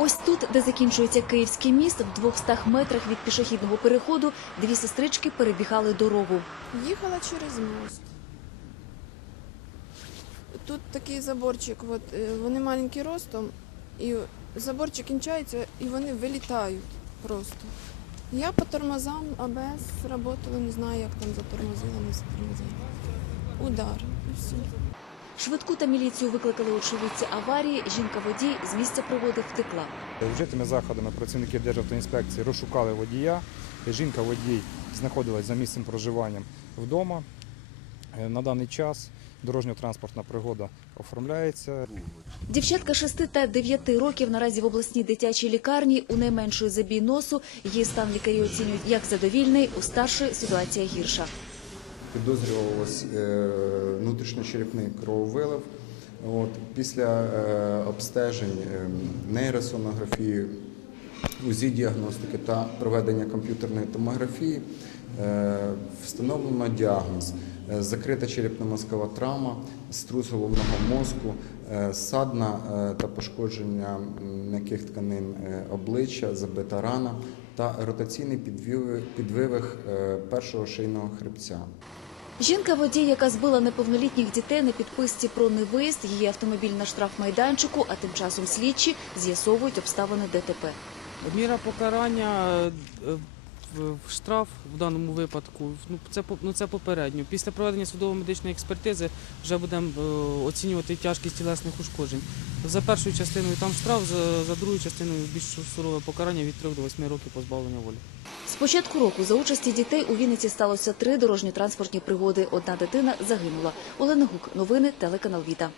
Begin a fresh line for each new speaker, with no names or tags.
Ось тут, де закінчується Київський міст, в 200 метрах від пішохідного переходу, дві сестрички перебігали дорогу.
Їхала через мост. Тут такий заборчик, от, е, вони маленькі ростом, і заборчик кінчається, і вони вилітають просто. Я по тормозам АБС працювала, не знаю, як там затормозила, не затормозила. Удар і все.
Швидку та міліцію викликали очевидці аварії. Жінка-водій з місця пригоди втекла.
Вжитими заходами працівники Державтоінспекції розшукали водія. Жінка-водій знаходилась за місцем проживання вдома. Е, На даний час дорожньо-транспортна пригода оформляється.
Дівчатка 6 та 9 років наразі в обласній дитячій лікарні у найменшої забій носу. Її стан лікарі оцінюють як задовільний, у старшої ситуація гірша.
Підозрювалось е, внутрішньочерепний крововилив. От, після е, обстежень е, нейросонографії, УЗІ-діагностики та проведення комп'ютерної томографії встановлено діагноз закрита черепно-мозкова травма, струс головного мозку, садна та пошкодження м'яких тканин обличчя, забита рана та ротаційний підвивих, підвивих е, першого шийного хребця.
Жінка-водій, яка збила неповнолітніх дітей на підписці про невиїзд, її автомобіль на штрафмайданчику, а тим часом слідчі з'ясовують обставини ДТП.
Міра покарання е, в- штраф в даному випадку. Ну це ну це попередньо. Після проведення судово-медичної експертизи вже будемо е, оцінювати тяжкість тілесних ушкоджень. За першою частиною там штраф, за, за другою частиною більш сурове покарання від 3 до 8 років позбавлення волі.
З початку року за участі дітей у Вінниці сталося три дорожньо-транспортні пригоди. Одна дитина загинула. Олена Гук. Новини телеканал Віта.